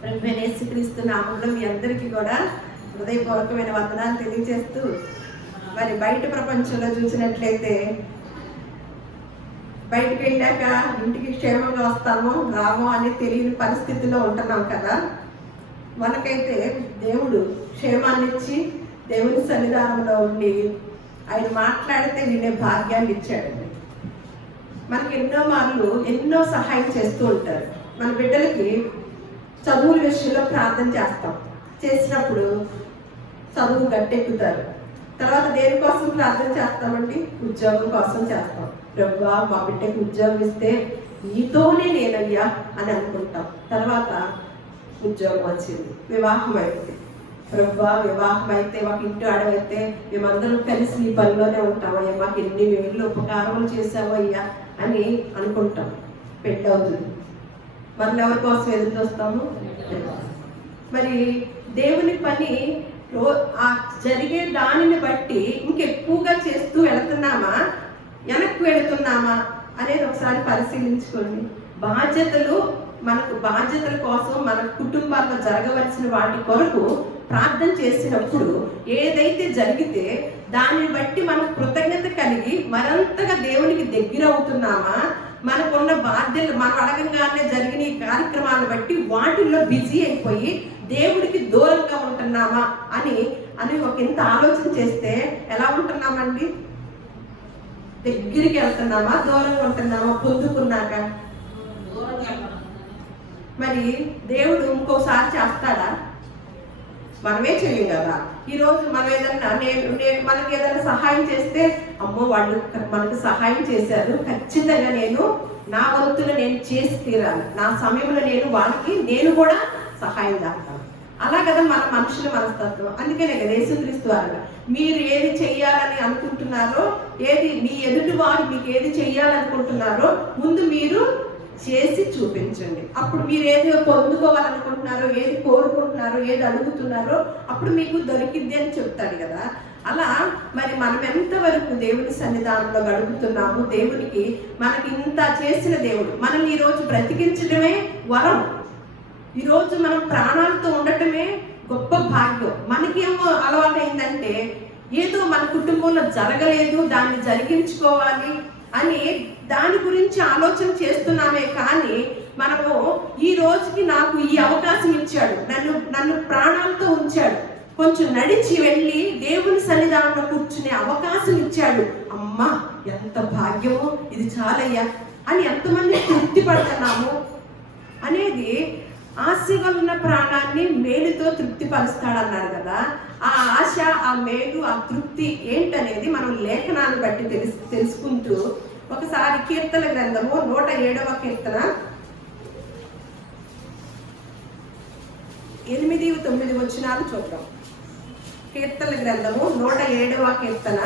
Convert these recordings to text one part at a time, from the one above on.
ప్రభువైన యేసుక్రీస్తు నామములో మీ అందరికీ కూడా హృదయపూర్వకమైన వందనాలు తెలియజేస్తూ, మరి బయట ప్రపంచంలో చూసినట్లయితే బయటకు వెళ్ళాక ఇంటికి క్షేమంగా వస్తామో రామో అని తెలియని పరిస్థితిలో ఉంటున్నాం కదా. మనకైతే దేవుడు క్షేమాన్ని ఇచ్చి దేవుని సన్నిధానంలో ఉండి ఆయన మాట్లాడితే వినే భాగ్యాన్ని ఇచ్చాడండి. మనకి ఎన్నో మార్లు ఎన్నో సహాయం చేస్తూ ఉంటారు. మన బిడ్డలకి చదువుల విషయంలో ప్రార్థన చేస్తాం. చేసినప్పుడు చదువు గట్టెక్కుతారు. తర్వాత దేనికోసం ప్రార్థన చేస్తామండి? ఉద్యోగం కోసం చేస్తాం. ప్రభువా మా బిడ్డకి ఉద్యోగం ఇస్తే నీతోనే నేనయ్యా అని అనుకుంటాం. తర్వాత ఉద్యోగం వచ్చింది, వివాహం అయింది. ప్రభువా వివాహం అయితే ఒక ఇంటి ఆడవైతే మేమందరం కలిసి నీ పనిలోనే ఉంటామయ్యా, మాకు ఎన్ని వేళ్ళు ఉపకారములు చేసావయ్యా అని అనుకుంటాం. పెళ్ళి అవుతుంది. మనం ఎవరి కోసం ఎదురు చూస్తాము? మరి దేవుని పని ఆ జరిగే దానిని బట్టి ఇంకెక్కువగా చేస్తూ వెళుతున్నామా, వెనక్కి వెళుతున్నామా అనేది ఒకసారి పరిశీలించుకోండి. మనకు బాధ్యతల కోసం మన కుటుంబాల్లో జరగవలసిన వాటి కొరకు ప్రార్థన చేసినప్పుడు ఏదైతే జరిగితే దాన్ని బట్టి మనం కృతజ్ఞత కలిగి మరింతగా దేవునికి దగ్గర అవుతున్నామా, మనకున్న బాధ్యతలు మనం అడగంగానే జరిగిన ఈ కార్యక్రమాలను బట్టి వాటిల్లో బిజీ అయిపోయి దేవుడికి దూరంగా ఉంటున్నామా అని ఒక ఇంత ఆలోచన చేస్తే ఎలా ఉంటున్నామండి? దగ్గరికి వెళ్తున్నామా, దూరంగా ఉంటున్నామా? పొందుకున్నాక మరి దేవుడు ఇంకోసారి చేస్తాడా? మనమే చెయ్యం కదా. ఈరోజు మనం ఏదన్నా మనకి ఏదైనా సహాయం చేస్తే అమ్మో వాళ్ళు మనకు సహాయం చేశారు, ఖచ్చితంగా నేను నా వంతులు నేను చేసి తీరాలి, నా సమయంలో నేను కూడా సహాయం చేస్తాను. అలా కదా మన మనుషుల మనస్తత్వం. అందుకనే కదా యేసుక్రీస్తు వారు మీరు ఏది చెయ్యాలని అనుకుంటున్నారో, మీ ఎదుటి వారు మీకు ఏది చెయ్యాలనుకుంటున్నారో ముందు మీరు చేసి చూపించండి. అప్పుడు మీరు ఏది పొందుకోవాలనుకుంటున్నారో, ఏది కోరుకుంటున్నారో, ఏది అడుగుతున్నారో అప్పుడు మీకు దొరికింది అని చెప్తాడు కదా. అలా మరి మనం ఎంతవరకు దేవుని సన్నిధానంలో గడుపుతున్నాము? దేవునికి మనకి ఇంత చేసిన దేవుడు మనల్ని ఈరోజు బ్రతికించడమే వరం. ఈరోజు మనం ప్రాణాలతో ఉండటమే గొప్ప భాగ్యం. మనకేమో అలవాటైందంటే ఏదో మన కుటుంబంలో జరగలేదు, దాన్ని జరిగించుకోవాలి అని దాని గురించి ఆలోచన చేస్తున్నామే. కానీ మనము ఈ రోజుకి నాకు ఈ అవకాశం ఇచ్చాడు, నన్ను ప్రాణాలతో ఉంచాడు, కొంచెం నడిచి వెళ్ళి దేవుని సన్నిధానంలో కూర్చునే అవకాశం ఇచ్చాడు. అమ్మా ఎంత భాగ్యమో, ఇది చాలయ్యా అని ఎంతమంది తృప్తి పడుతున్నాము అనేది. ఆశగా ఉన్న ప్రాణాన్ని మేలుతో తృప్తి పరుస్తాడన్నారు కదా. ఆ ఆశ, ఆ మేలు, ఆ తృప్తి ఏంటనేది మనం లేఖనాన్ని బట్టి తెలుసుకుంటూ ఒకసారి కీర్తన గ్రంథము 107వ కీర్తన 8-9 వచనాలు చూద్దాం. కీర్తన గ్రంథము 107వ కీర్తన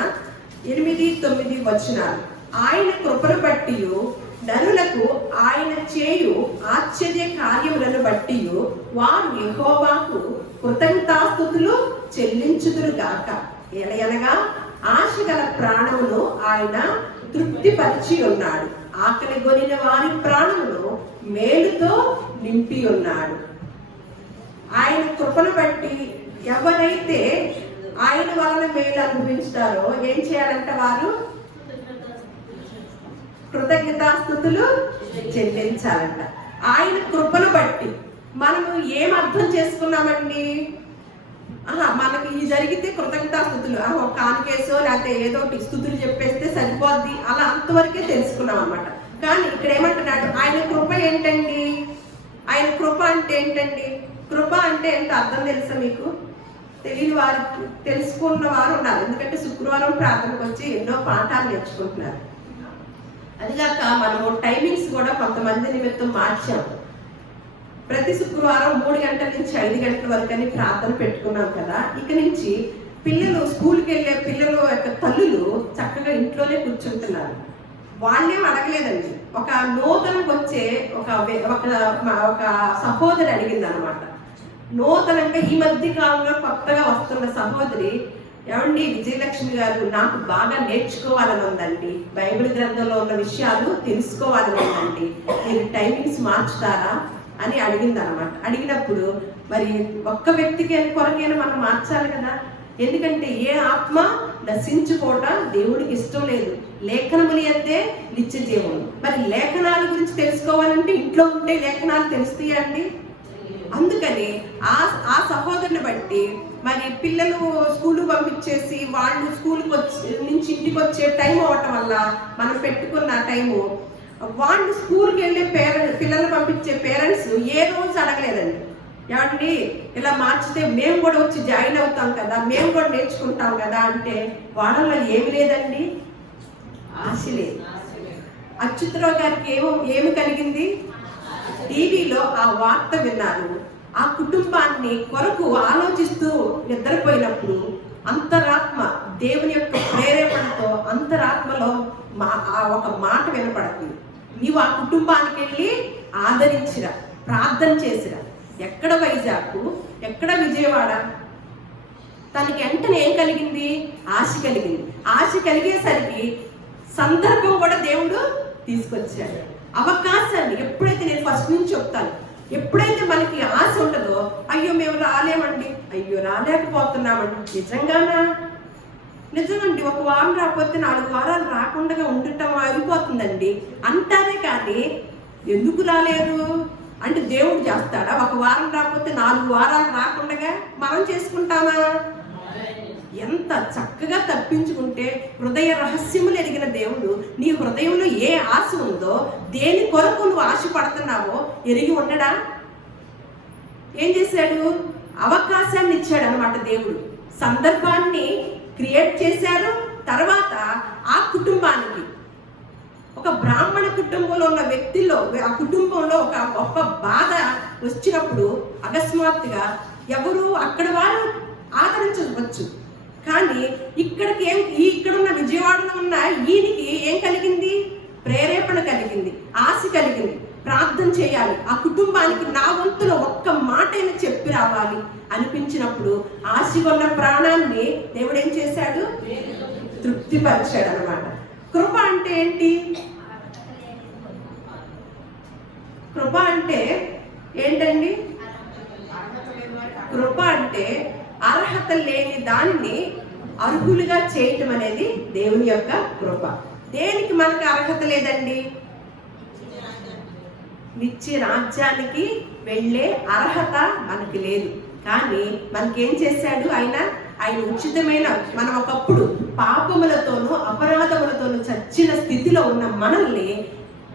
8-9 వచనాలు. ఆయన కృపను బట్టి నరులకు ఆయన చేయు ఆశ్చర్య కార్యములను బట్టి వారు యెహోవాకు కృతజ్ఞతాస్తుతులు చెల్లించుదురు గాక. ఎలయనగా ఆశ గల ప్రాణమును ఆయన తృప్తిపరిచి ఉన్నాడు, ఆకలి గొనిన వారి ప్రాణమును మేలుతో నింపి ఉన్నాడు. ఆయన కృపను బట్టి ఎవరైతే ఆయన వలన మేలు అనుభవించుతారో ఏం చేయాలంటే వారు కృతజ్ఞతాస్తుతులు చెల్లించాలంట. ఆయన కృపను బట్టి మనము ఏం అర్థం చేసుకున్నామండి? మనకి ఇది జరిగితే కృతజ్ఞతాస్తుతులు, కానుకేసో లేకపోతే ఏదో స్తుతులు చెప్పేస్తే సరిపోద్ది, అలా అంతవరకే తెలుసుకున్నాం అన్నమాట. కానీ ఇక్కడ ఏమంటున్నాడు? ఆయన కృప ఏంటండి? ఆయన కృప అంటే ఏంటండి? కృప అంటే ఏంటో అర్థం తెలుసా మీకు? తెలియని వారు, తెలుసుకున్న వారు ఉన్నారు. ఎందుకంటే శుక్రవారం ప్రార్థనకు వచ్చి ఎన్నో పాఠాలు నేర్చుకుంటున్నారు. అదిగాక మనము టైమింగ్స్ కూడా కొంతమంది నిమిత్తం మార్చాము. ప్రతి శుక్రవారం 3 గంటల నుంచి 5 గంటల వరకు అని ప్రార్థన పెట్టుకున్నాం కదా. ఇక నుంచి పిల్లలు స్కూల్కి వెళ్ళే పిల్లల యొక్క తల్లులు చక్కగా ఇంట్లోనే కూర్చుంటున్నారు. వాళ్ళేం అడగలేదండి. ఒక నూతనకు వచ్చే ఒక సహోదరి అడిగింది అనమాట. నూతనంగా ఈ మధ్య కాలంలో కొత్తగా వస్తున్న సహోదరి, ఏమండి విజయలక్ష్మి గారు, నాకు బాగా నేర్చుకోవాలని ఉందండి, బైబిల్ గ్రంథంలో ఉన్న విషయాలు తెలుసుకోవాలని ఉందండి, మీరు టైమింగ్స్ మార్చుతారా అని అడిగింది అనమాట. అడిగినప్పుడు మరి ఒక్క వ్యక్తికి కొరకైనా మనం మార్చాలి కదా. ఎందుకంటే ఏ ఆత్మ నశించుకోవటం దేవుడికి ఇష్టం లేదు. లేఖనములు అంతే నిత్య జీవం. మరి లేఖనాల గురించి తెలుసుకోవాలంటే ఇంట్లో ఉంటే లేఖనాలు తెలుస్తాయా అండి? అందుకని ఆ సహోదరుని బట్టి మరి పిల్లలు స్కూల్ పంపించేసి వాళ్ళు స్కూల్కి నుంచి ఇంటికి వచ్చే టైం అవ్వటం వల్ల మనం పెట్టుకున్న టైము వాళ్ళు స్కూల్కి వెళ్ళే పిల్లలు పంపించే పేరెంట్స్ ఏ రోజు అడగలేదండి, ఏమండి ఇలా మార్చితే మేము కూడా వచ్చి జాయిన్ అవుతాం కదా, మేము కూడా నేర్చుకుంటాం కదా అంటే వాళ్ళలో ఏమి లేదండి, ఆశ లేదు. అచ్యుతరావు గారికి ఏమి కలిగింది? టీవీలో ఆ వార్త విన్నారు. ఆ కుటుంబాన్ని కొరకు ఆలోచిస్తూ నిద్రపోయినప్పుడు అంతరాత్మ దేవుని యొక్క ప్రేరేపణతో అంతరాత్మలో ఒక మాట వినపడుతుంది. నీవు ఆ కుటుంబానికి వెళ్ళి ఆదరించిరా, ప్రార్థన చేసిరా. ఎక్కడ వైజాగ్, ఎక్కడ విజయవాడ. తనకి వెంటనే ఏం కలిగింది? ఆశ కలిగింది. ఆశ కలిగేసరికి సందర్భం కూడా దేవుడు తీసుకొచ్చాడు. అవకాశాన్ని ఎప్పుడైతే, నేను ఫస్ట్ నుంచి చెప్తాను, ఎప్పుడైతే మనకి ఆశ ఉంటుందో అయ్యో మేము రాలేమండి, అయ్యో రాలేకపోతున్నామండి, నిజమండి. ఒక వారం రాకపోతే 4 వారాలు రాకుండా ఉండటం అయిపోతుందండి అంటారే. కానీ ఎందుకు రాలేరు అంటే దేవుడు చేస్తాడా? ఒక వారం రాకపోతే 4 వారాలు రాకుండా మనం చేసుకుంటామా? ఎంత చక్కగా తప్పించుకుంటే. హృదయ రహస్యములు ఎరిగిన దేవుడు నీ హృదయంలో ఏ ఆశ ఉందో, దేని కొరకు నువ్వు ఆశపడుతున్నావో ఎరిగి ఉండడా? ఏం చేశాడు? అవకాశాన్ని ఇచ్చాడు అనమాట దేవుడు. సందర్భాన్ని క్రియేట్ చేశారు. తర్వాత ఆ కుటుంబానికి, ఒక బ్రాహ్మణ కుటుంబంలో ఉన్న వ్యక్తిలో, ఆ కుటుంబంలో ఒక గొప్ప బాధ వచ్చినప్పుడు అకస్మాత్తుగా ఎవరు అక్కడ వారు ఆదరించవచ్చు. కానీ ఇక్కడున్న విజయవాడలో ఉన్న ఈయనకి ఏం కలిగింది? ప్రేరేపణ కలిగింది, ఆశ కలిగింది. ప్రార్థన చేయాలి, ఆ కుటుంబానికి నా వంతులో ఒక్క మాటైనా చెప్పి రావాలి అనిపించినప్పుడు ఆశ ఉన్న ప్రాణాన్ని దేవుడు ఏం చేశాడు? తృప్తిపరిచాడు అనమాట. కృప అంటే ఏంటి? కృప అంటే ఏంటండి? కృప అంటే అర్హత లేని దానిని అర్హులుగా చేయటం అనేది దేవుని యొక్క కృప. దేనికి మనకి అర్హత లేదండి? నిత్య రాజ్యానికి వెళ్ళే అర్హత మనకి లేదు. కానీ మనకేం చేశాడు ఆయన ఉచితమైన, మనం ఒకప్పుడు పాపములతోనూ అపరాధములతోనూ చచ్చిన స్థితిలో ఉన్న మనల్ని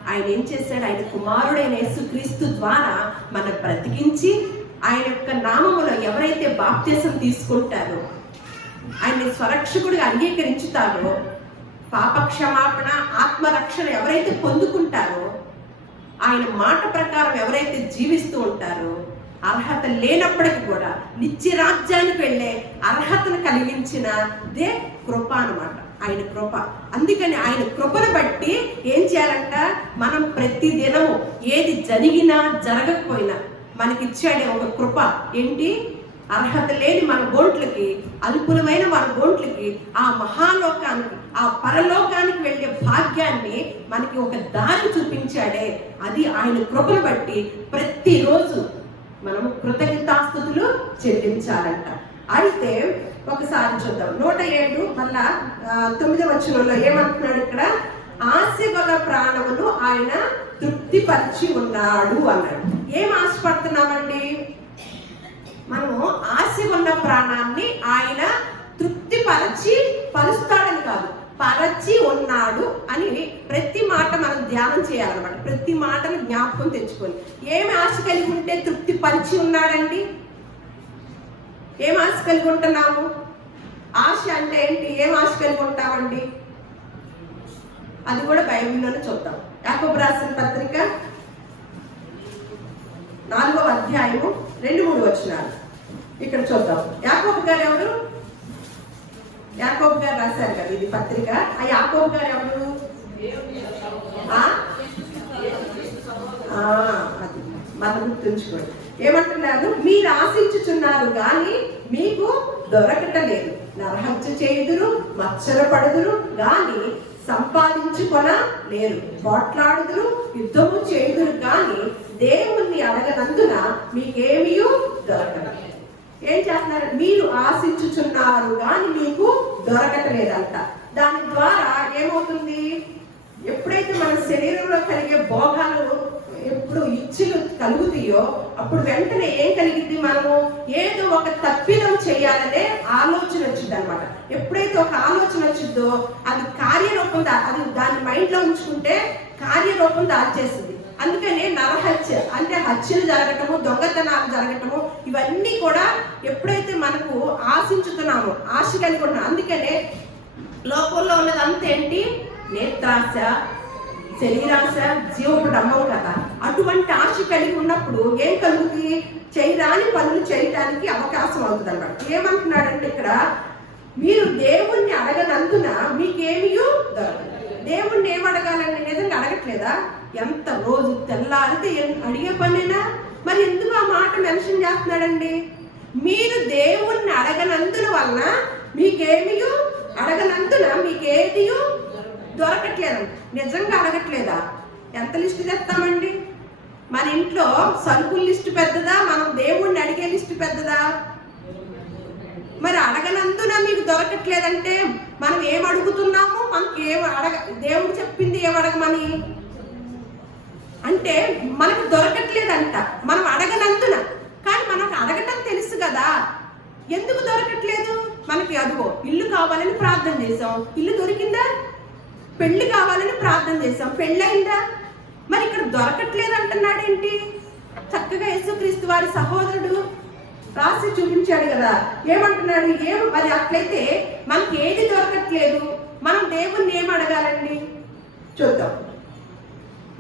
ఆయన ఏం చేశాడు? ఆయన కుమారుడైన యేసుక్రీస్తు ద్వారా మన బ్రతికించి, ఆయన యొక్క నామములో ఎవరైతే బాప్తిసం తీసుకుంటారో, ఆయన్ని స్వరక్షకుడిగా అంగీకరించుతారో, పాపక్షమాపణ, ఆత్మరక్షణ ఎవరైతే పొందుకుంటారో, ఆయన మాట ప్రకారం ఎవరైతే జీవిస్తూ ఉంటారో, అర్హత లేనప్పటికీ కూడా నిత్య రాజ్యానికి వెళ్ళే అర్హతను కలిగించినదే కృప అనమాట, ఆయన కృప. అందుకని ఆయన కృపను బట్టి ఏం చేయాలంట? మనం ప్రతి దినము ఏది జరిగినా జరగకపోయినా మనకిచ్చాడే ఒక కృప. ఏంటి? అర్హత లేని మన గోంట్లకి, అల్పులమైన మన గోంట్లకి ఆ మహాలోకానికి, ఆ పరలోకానికి వెళ్ళే భాగ్యాన్ని మనకి ఒక దారి చూపించాడే, అది ఆయన కృపను బట్టి ప్రతిరోజు మనము కృతజ్ఞతాస్తుతులు చెల్లించాలంట. అయితే ఒకసారి చూద్దాం, 107 మళ్ళా 9వ వచనంలో ఏమంటున్నాడు ఇక్కడ? ఆశ గల ప్రాణమును ఆయన తృప్తిపరిచి ఉన్నాడు అన్నాడు. ఏం ఆశపడుతున్నామండి? మనము ఆశ ఉన్న ప్రాణాన్ని ఆయన పరుస్తాడని కాదు, పరచి ఉన్నాడు అని ప్రతి మాట మనం ధ్యానం చేయాలన్నమాట. ప్రతి మాటను జ్ఞాపకం తెచ్చుకొని ఏమి ఆశ కలిగి ఉంటే తృప్తి పరిచి ఉన్నాడండి? ఏం ఆశ కలిగి ఉంటున్నాము? ఆశ అంటే ఏంటి? ఏం ఆశ కలిగి ఉంటామండి? అది కూడా బైబిల్లోనే చూద్దాం. యాకోబు రాసిన పత్రిక 4వ అధ్యాయము 2-3 వచనాలు ఇక్కడ చూద్దాం. యాకోబు గారు ఎవరు? యాకోబు గారు రాశారు కదా ఇది పత్రిక. ఆ యాకోబు గారు ఎవరు? అది మనం గుర్తుంచుకోండి. ఏమంటున్నారు? మీరు ఆశించుచున్నారు కానీ మీకు దొరకటలేదు, నరహత్య చేయుదురు, మత్సరపడుదురు కానీ సంపాదించుకొన లేరు, పోట్లాడుదురు, యుద్ధము చేయుదురు కానీ దేవుణ్ణి అడగనందున మీకేమీ దొరకదు. ఏం చేస్తున్నారు? మీరు ఆశించుచున్నారు కానీ మీకు దొరకట్లేదంట. దాని ద్వారా ఏమవుతుంది? ఎప్పుడైతే మన శరీరంలో కలిగే భోగాలు ఎప్పుడు ఇచ్చులు కలుగుతాయో అప్పుడు వెంటనే ఏం కలిగింది? మనము ఏదో ఒక తప్పిదం చేయాలనే ఆలోచన వచ్చింది అనమాట. ఎప్పుడైతే ఒక ఆలోచన వచ్చిందో అది కార్యరూపం అది దాని మైండ్లో ఉంచుకుంటే కార్యరూపం దాల్చేస్తుంది. అందుకనే నరహత్య అంటే హత్యలు జరగటము, దొంగతనాలు జరగటము, ఇవన్నీ కూడా ఎప్పుడైతే మనకు ఆశించుతున్నామో, ఆశ కలిగి ఉన్నాం. అందుకనే లోకంలో ఉన్నది అంతేంటి? నేత్రాశ, శరీరాశ, జీవపు డమ్మం కదా. అటువంటి ఆశ కలిగి ఉన్నప్పుడు ఏం కలుగుతుంది? చేయరాని పనులు చేయటానికి అవకాశం అవుతుంది అన్నమాట. ఏమంటున్నాడంటే ఇక్కడ, మీరు దేవుణ్ణి అడగనందున మీకేమీ దొరకదు. దేవుణ్ణి ఏం అడగాలని నిజంగా అడగట్లేదా? ఎంత రోజు తెల్లారితే అడిగే పనేనా? మరి ఎందుకు ఆ మాట మెన్షన్ చేస్తున్నాడండి? మీరు దేవుణ్ణి అడగనందున వలన మీకేమీ అడగనందున మీకేది దొరకట్లేదు. నిజంగా అడగట్లేదా? ఎంత లిస్టు తెస్తామండి? మన ఇంట్లో సరుకుల లిస్టు పెద్దదా, మనం దేవుణ్ణి అడిగే లిస్టు పెద్దదా? మరి అడగనందున మీకు దొరకట్లేదంటే మనం ఏం అడుగుతున్నాము? మనకి దేవుడు చెప్పింది ఏం అడగమని అంటే మనకు దొరకట్లేదంట. మనం అడగనందున. కానీ మనకు అడగటం తెలుసు కదా, ఎందుకు దొరకట్లేదు? మనకి అదిగో ఇల్లు కావాలని ప్రార్థన చేసాం, ఇల్లు దొరికిందా? పెళ్లి కావాలని ప్రార్థన చేసాం, పెళ్ళయిందా? మరి ఇక్కడ దొరకట్లేదు అంటున్నాడేంటి? చక్కగా యేసుక్రీస్తు వారి సహోదరుడు రాసి చూపించాడు కదా. ఏమంటున్నాడు? మరి అట్లయితే మనకి ఏది దొరకట్లేదు, మనం దేవుణ్ణి ఏం అడగాలండి? చూద్దాం.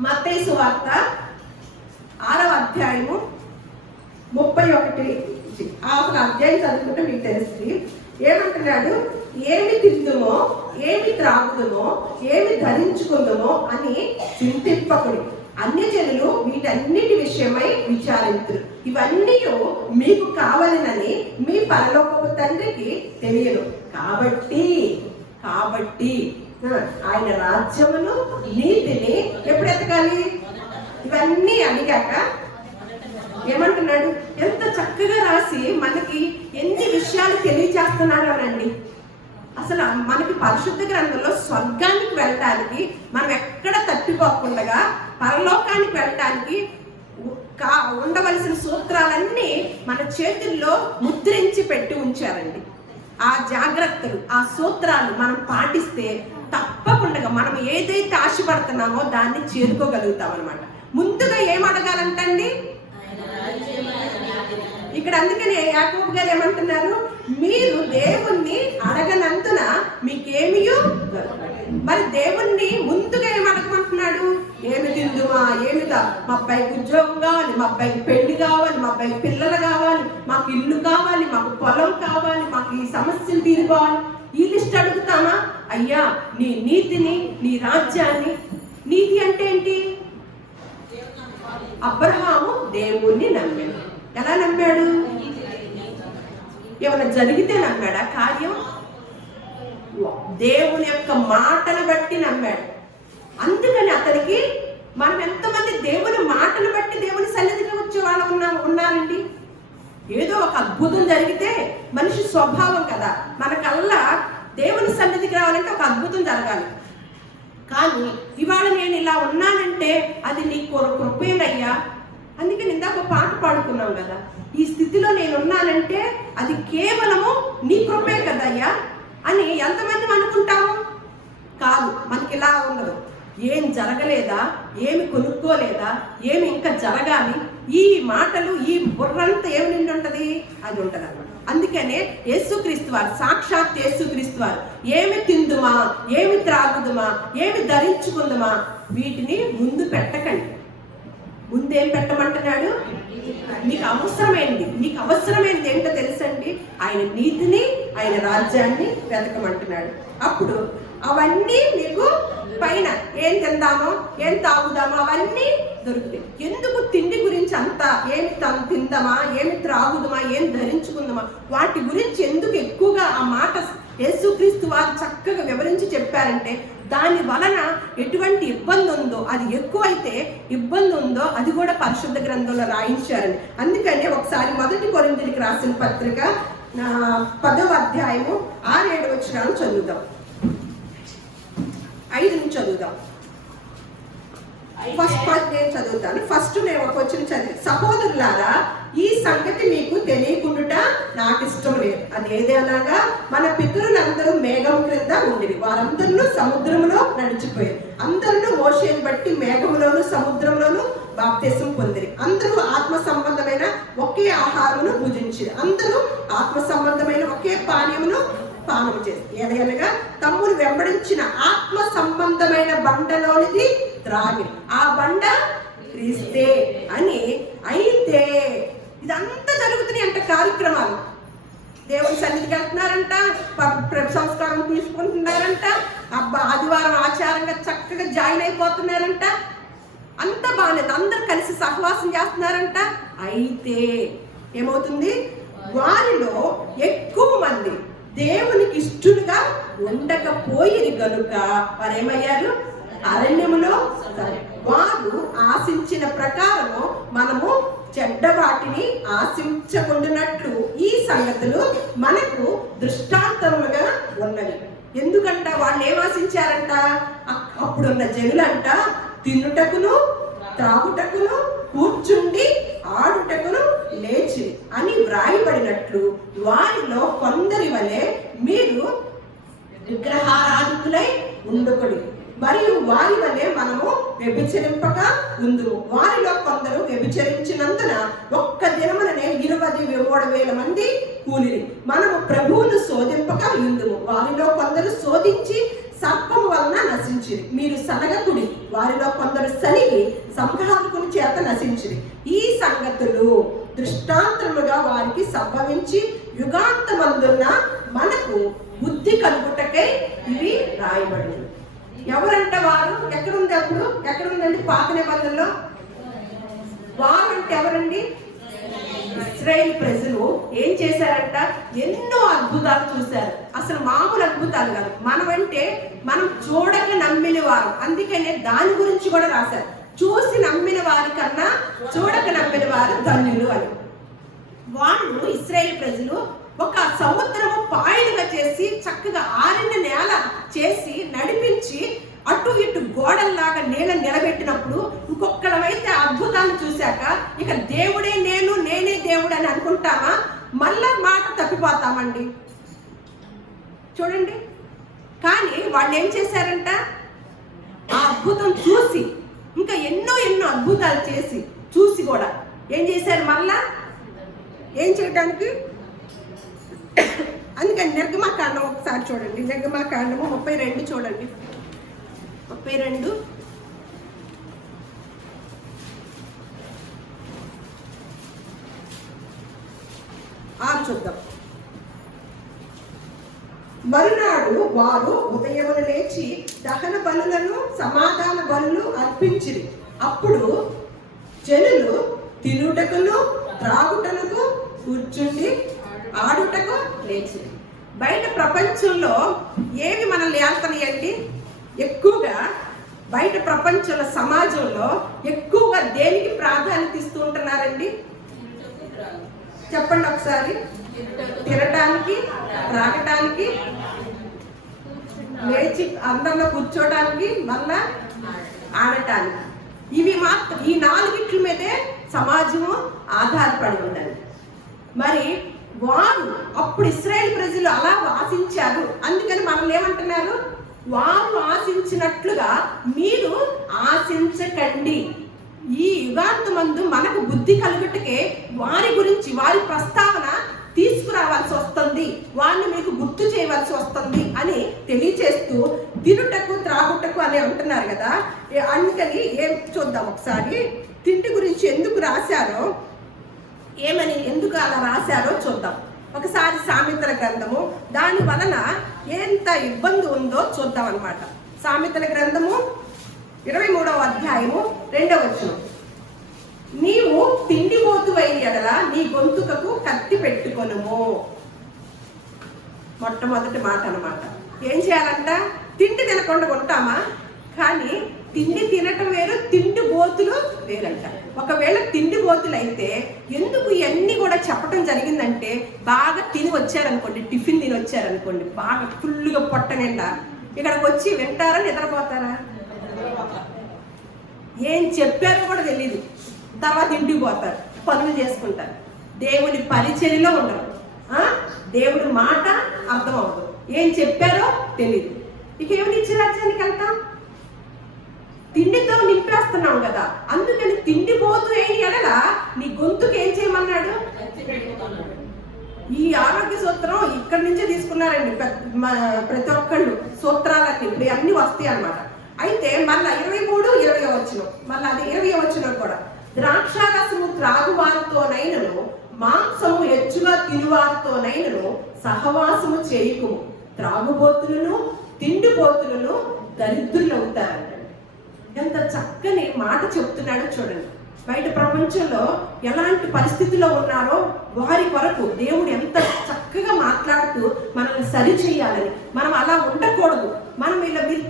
మత్తయి సువార్త 6వ అధ్యాయము 31 అసలు అధ్యాయం చదువుకుంటే మీకు తెలుస్తుంది. ఏమంటున్నాడు? ఏమి తిందుమో, ఏమి త్రాగుదుమో, ఏమి ధరించుకుందుమో అని చింతింపకుడి. అన్యజనులు వీటన్నిటి విషయమై విచారింతురు. ఇవన్నీ మీకు కావాలనని మీ పరలోకపు తండ్రికి తెలియదు. కాబట్టి ఆయన రాజ్యమును, నీతిని ఎప్పుడు ఎతకాలి? ఇవన్నీ అడిగాక ఏమంటున్నాడు? ఎంత చక్కగా రాసి మనకి ఎన్ని విషయాలు తెలియజేస్తున్నాడు అనండి. అసలు మనకి పరిశుద్ధ గ్రంథంలో స్వర్గానికి వెళ్ళటానికి మనం ఎక్కడ తప్పిపోకుండా పరలోకానికి వెళ్ళటానికి ఉండవలసిన సూత్రాలన్నీ మన చేతుల్లో ముద్రించి పెట్టి ఉంచారండి. ఆ జాగ్రత్తలు, ఆ సూత్రాలు మనం పాటిస్తే తప్పకుండా మనం ఏదైతే ఆశపడుతున్నామో దాన్ని చేరుకోగలుగుతాం అనమాట. ముందుగా ఏం అడగాలంటండి ఇక్కడ? అందుకనే యాకోబు గారు ఏమంటున్నారు? మీరు దేవుణ్ణి అడగనందున మీకేమీ దొరకదు. మరి దేవుణ్ణి ముందుగా ఏం అడగమంటున్నాడు? ఏమి తిందుమా, ఏమిదా, మా అబ్బాయికి ఉద్యోగం కావాలి, మా అబ్బాయికి పెళ్లి కావాలి, మా అబ్బాయికి పిల్లలు కావాలి, మాకు ఇల్లు కావాలి, మాకు పొలం కావాలి, మాకు ఈ సమస్యలు తీరుకోవాలి. ఈ లిస్ట్ అడుగుతామా? అయ్యా నీ నీతిని, నీ రాజ్యాన్ని. నీతి అంటే ఏంటి? అబ్రహాము దేవుణ్ణి నమ్మాడు. ఎలా నమ్మాడు? ఏమైనా జరిగితే నమ్మాడా? కార్యం దేవుని యొక్క మాటను బట్టి నమ్మాడు. అందుకని అతనికి మనం ఎంతమంది దేవుని మాటను బట్టి దేవుని సన్నిధికి వచ్చే వాళ్ళు ఉన్నారండి. ఏదో ఒక అద్భుతం జరిగితే మనిషి స్వభావం కదా, మనకల్లా దేవుని సన్నిధికి రావాలంటే ఒక అద్భుతం జరగాలి. కానీ ఇవాళ నేను ఇలా ఉన్నానంటే అది నీ కృపేనయ్యా. అందుకని ఇందాక పాట పాడుకున్నాం కదా, ఈ స్థితిలో నేను ఉన్నానంటే అది కేవలము నీ కృపే కదయ్యా అని ఎంతమంది అనుకుంటాము? కాదు, మనకి ఇలా ఉండదు. ఏం జరగలేదా, ఏమి కొనుక్కోలేదా, ఏమి ఇంకా జరగాలి, ఈ మాటలు ఈ బుర్రంతా ఏమి నిండి ఉంటుంది, అది ఉంటుంది అన్నమాట. అందుకనే యేసుక్రీస్తు వారు, సాక్షాత్ యేసుక్రీస్తు వారు ఏమి తిందుమా, ఏమి త్రాగుదుమా, ఏమి ధరించుకుందుమా వీటిని ముందు పెట్టకండి. ముందేం పెట్టమంటున్నాడు? మీకు అవసరమైనది ఏంటో తెలుసండి? ఆయన నీతిని, ఆయన రాజ్యాన్ని వెతకమంటున్నాడు. అప్పుడు అవన్నీ మీకు పైన ఏం తిందామో, ఏం తాగుదామో అవన్నీ దొరుకుతాయి. ఎందుకు తిండి గురించి అంతా, ఏమి తిందామా, ఏమి త్రాగుదామా, ఏం ధరించుకుందామా, వాటి గురించి ఎందుకు ఎక్కువగా ఆ మాట యేసుక్రీస్తు వారు చక్కగా వివరించి చెప్పారంటే దాని వలన ఎటువంటి ఇబ్బంది ఉందో, అది ఎక్కువైతే ఇబ్బంది ఉందో అది కూడా పరిశుద్ధ గ్రంథంలో రాయించారని. అందుకనే ఒకసారి 1 కొరింథీయులకు రాసిన పత్రిక 10వ అధ్యాయము 6-7 వచనాలు చదువుదాం. 5 నుంచి చదువుదాం. ఫస్ట్ నేను చదువుతాను. ఫస్ట్ నేను ఒక వచ్చిన చదివి, సహోదరులారా, ఈ సంగతి మీకు తెలియకుండా నాకు ఇష్టం లేదు. అదేదనగా మన పితరులందరూ మేఘం క్రింద ఉండిరి, వారందరూ సముద్రంలో నడిచిపోయారు. అందరూ మోషేని బట్టి మేఘంలోను సముద్రంలోను బాప్తిసం పొందిరి. అందరూ ఆత్మ సంబంధమైన ఒకే ఆహారమును భుజించిరి. అందరూ ఆత్మ సంబంధమైన ఒకే పానీయమును పానం చేసి, ఏదైనా తమ్ముడు వెంబడించిన ఆత్మ సంబంధమైన బండలోనిది త్రాగి, ఆ బండ క్రీస్తే అని. అయితే ఇదంతా జరుగుతున్నాయి అంట కార్యక్రమాలు. దేవుని సన్నిధికి వెళ్తున్నారంట, సంస్కారం తీసుకుంటున్నారంట, ఆదివారం ఆచారంగా చక్కగా జాయిన్ అయిపోతున్నారంట, అంత బాగాలేదు. అందరు కలిసి సహవాసం చేస్తున్నారంట. అయితే ఏమవుతుంది, వారిలో ఎక్కువ మంది దేవునికి ఇష్టలుగా ఉండకపోయిరి గనుక వారేమయ్యారు, అరణ్యములో. వారు ఆశించిన ప్రకారము మనము చెడ్డ వాటిని ఆశించకుండానట్లు ఈ సంగతులు మనకు దృష్టాంతములుగా ఉన్నవి. ఎందుకంట వాళ్ళు ఏం ఆశించారంట, అప్పుడున్న జనులంట తినుటకును త్రాగుటకును కూర్చుండి ఆడుటకును లేచి అని వ్రాయబడినట్లు వారిలో కొందరి వలె మీరు విగ్రహారాధికులై ఉండకుడి, మరియు వారి వలె మనము వ్యభిచరింపక ఉందుము. వారిలో కొందరు వ్యభిచరించినందున ఒక్క దినముననే 23,000 మంది కూలిరి. మనము ప్రభువును శోధింపక ఉందుము. వారిలో కొందరు శోధించి సర్పము వలన నశించిరి. మీరు సనగకుడి, వారిలో కొందరు సనిగి సంహారకుని చేత నశించిరి. ఈ సంగతులు దృష్టాంతములుగా వారికి సంభవించి యుగాంతమందున్న మనకు బుద్ధి కలుగుటకై ఇవి రాయబడింది. ఎవరంట వారు? ఎక్కడుంది? అప్పుడు ఎక్కడుందండి పాత నిబంధనలో? వారు అంటే ఎవరండి? ఇశ్రాయేల్ ప్రజలు ఏం చేశారంట, ఎన్నో అద్భుతాలు చూశారు. అసలు మామూలు అద్భుతాలు కాదు. మనం చూడక నమ్మిన వారు, అందుకనే దాని గురించి కూడా రాశారు. చూసి నమ్మిన వారి కన్నా చూడక నమ్మిన వారు ధన్యులు అని. వాళ్ళు ఇశ్రాయేల్ ప్రజలు ఒక సముద్రము పాయలుగా చేసి చక్కగా ఆరిన నేల చేసి నడిపించి అటు ఇటు గోడల్లాగా నీళ్ళ నిలబెట్టినప్పుడు ఇంకొకళ్ళమైతే అద్భుతాన్ని చూశాక ఇక దేవుడే నేను, నేనే దేవుడు అని అనుకుంటామా? మళ్ళా మాట తప్పిపోతామండి. చూడండి. కానీ వాళ్ళు ఏం చేశారంట, ఆ అద్భుతం చూసి ఇంకా ఎన్నో అద్భుతాలు చేసి చూసి కూడా ఏం చేశారు, మళ్ళా ఏం చేయడానికి. అందుకని నిర్గమాకాండం ఒకసారి చూడండి. నిర్గమాకాండము 32 చూడండి. 32 6 చూద్దాం. మరునాడు వారు ఉదయమున లేచి దహన బలులను సమాధాన బలులు అర్పించిరి. అప్పుడు జనులు తినుటకును త్రాగుటకు కూర్చుండి ఆడుటకు లేచి. బయట ప్రపంచంలో ఏవి మనల్ని ఏళ్తున్నాయండి? ఎక్కువగా బయట ప్రపంచంలో సమాజంలో ఎక్కువగా దేనికి ప్రాధాన్యత ఇస్తూ ఉంటున్నారండి? చెప్పండి ఒకసారి. తినటానికి, త్రాగటానికి, లేచి అందరిలో కూర్చోటానికి, మళ్ళా ఆడటానికి. ఇవి మాత్రం, ఈ 4 మీదే సమాజము ఆధారపడి ఉండాలి. మరి వారు అప్పుడు ఇశ్రాయేల్ ప్రజలు అలా ఆశించారు. అందుకని మనల్ని ఏమంటున్నారు, వారు ఆశించినట్లుగా మీరు ఆశించకండి. ఈ యుగాంతమందు మనకు బుద్ధి కలుగుటకే వారి గురించి, వారి ప్రస్తావన తీసుకురావాల్సి వస్తుంది, వారిని మీకు గుర్తు చేయవలసి వస్తుంది అని తెలియచేస్తూ తినుటకు త్రాగుటకు అని అంటున్నారు కదా. అందుకని ఏం చూద్దాం ఒకసారి. తిండి గురించి ఎందుకు రాశారో, ఎందుకు అలా రాశారో చూద్దాం ఒకసారి. సామెతల గ్రంథము, దాని వలన ఎంత ఇబ్బంది ఉందో చూద్దాం అన్నమాట. సామెతల గ్రంథము 23వ అధ్యాయము 2వ వచనం. నీవు తిండిపోతువైన ఎడల నీ గొంతుకకు కత్తి పెట్టుకొనుము. మొట్టమొదటి మాట అన్నమాట. ఏం చేయాలంట? తిండి తినకుండా ఉంటామా? కానీ తిండి తినటం వేరు, తిండి బోతులు వేరంట. ఒకవేళ తిండి బోతులు అయితే ఎందుకు ఇవన్నీ కూడా చెప్పడం జరిగిందంటే, బాగా తిని వచ్చారనుకోండి, టిఫిన్ తిని వచ్చారనుకోండి, బాగా ఫుల్గా పొట్ట నిండా, ఇక్కడికి వచ్చి వింటారా నిద్రపోతారా? ఏం చెప్పారో కూడా తెలీదు. తర్వాత ఇంటికి పోతారు, పనులు చేసుకుంటారు, దేవుని పరిచర్యలో ఉండరు, దేవుడి మాట అర్థం అవ్వదు, ఏం చెప్పారో తెలీదు. ఇక ఏమి ఇచ్చి రాజ్యానికి వెళ్తాం? తిండితో నింపేస్తున్నాం కదా. అందుకని తిండి పోతూ ఏం ఎడల నీ గొంతుకు ఏం చేయమన్నాడు? ఈ ఆరోగ్య సూత్రం ఇక్కడి నుంచే తీసుకున్నారండి ప్రతి ఒక్కళ్ళు. సూత్రాలన్నీ ఇప్పుడు అన్ని వస్తాయి అన్నమాట. అయితే మళ్ళీ 23, 20 వచనం, మళ్ళీ అది 20 వచనం కూడా, ద్రాక్షారసము త్రాగువారితోనైనను మాంసము హెచ్చుగా తినువారితోనైనను సహవాసము చేయకుము, త్రాగుబోతులను తిండిపోతులను దరిద్రులు అవుతారంట. ఎంత చక్కని మాట చెప్తున్నాడో చూడండి. బయట ప్రపంచంలో ఎలాంటి పరిస్థితిలో ఉన్నారో వారి కొరకు దేవుడు ఎంత చక్కగా మాట్లాడుతూ మనల్ని సరి చేయాలని. మనం అలా ఉండకూడదు. మనం ఇలా మీరు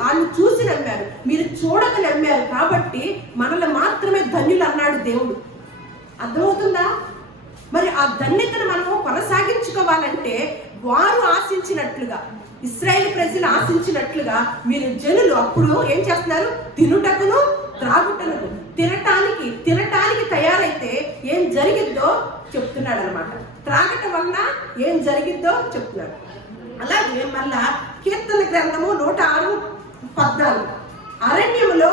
వాళ్ళు చూసి నమ్మారు, మీరు చూడక నమ్మారు కాబట్టి మనల్ని మాత్రమే ధన్యులు అన్నాడు దేవుడు. అర్థమవుతుందా? మరి ఆ ధన్యతను మనము కొనసాగించుకోవాలంటే వారు ఆశించినట్లుగా, ఇశ్రాయేలు ప్రజలు ఆశించినట్లుగా మీరు జనులు అప్పుడు ఏం చేస్తున్నారు? తినుటకును త్రాగుటకు, తినటానికి తయారైతే ఏం జరిగిద్దో చెప్తున్నాడు అనమాట. త్రాగటం వలన ఏం జరిగిద్దో చెప్తున్నాడు. అలాగే మళ్ళా కీర్తన గ్రంథము 106:14, అరణ్యములో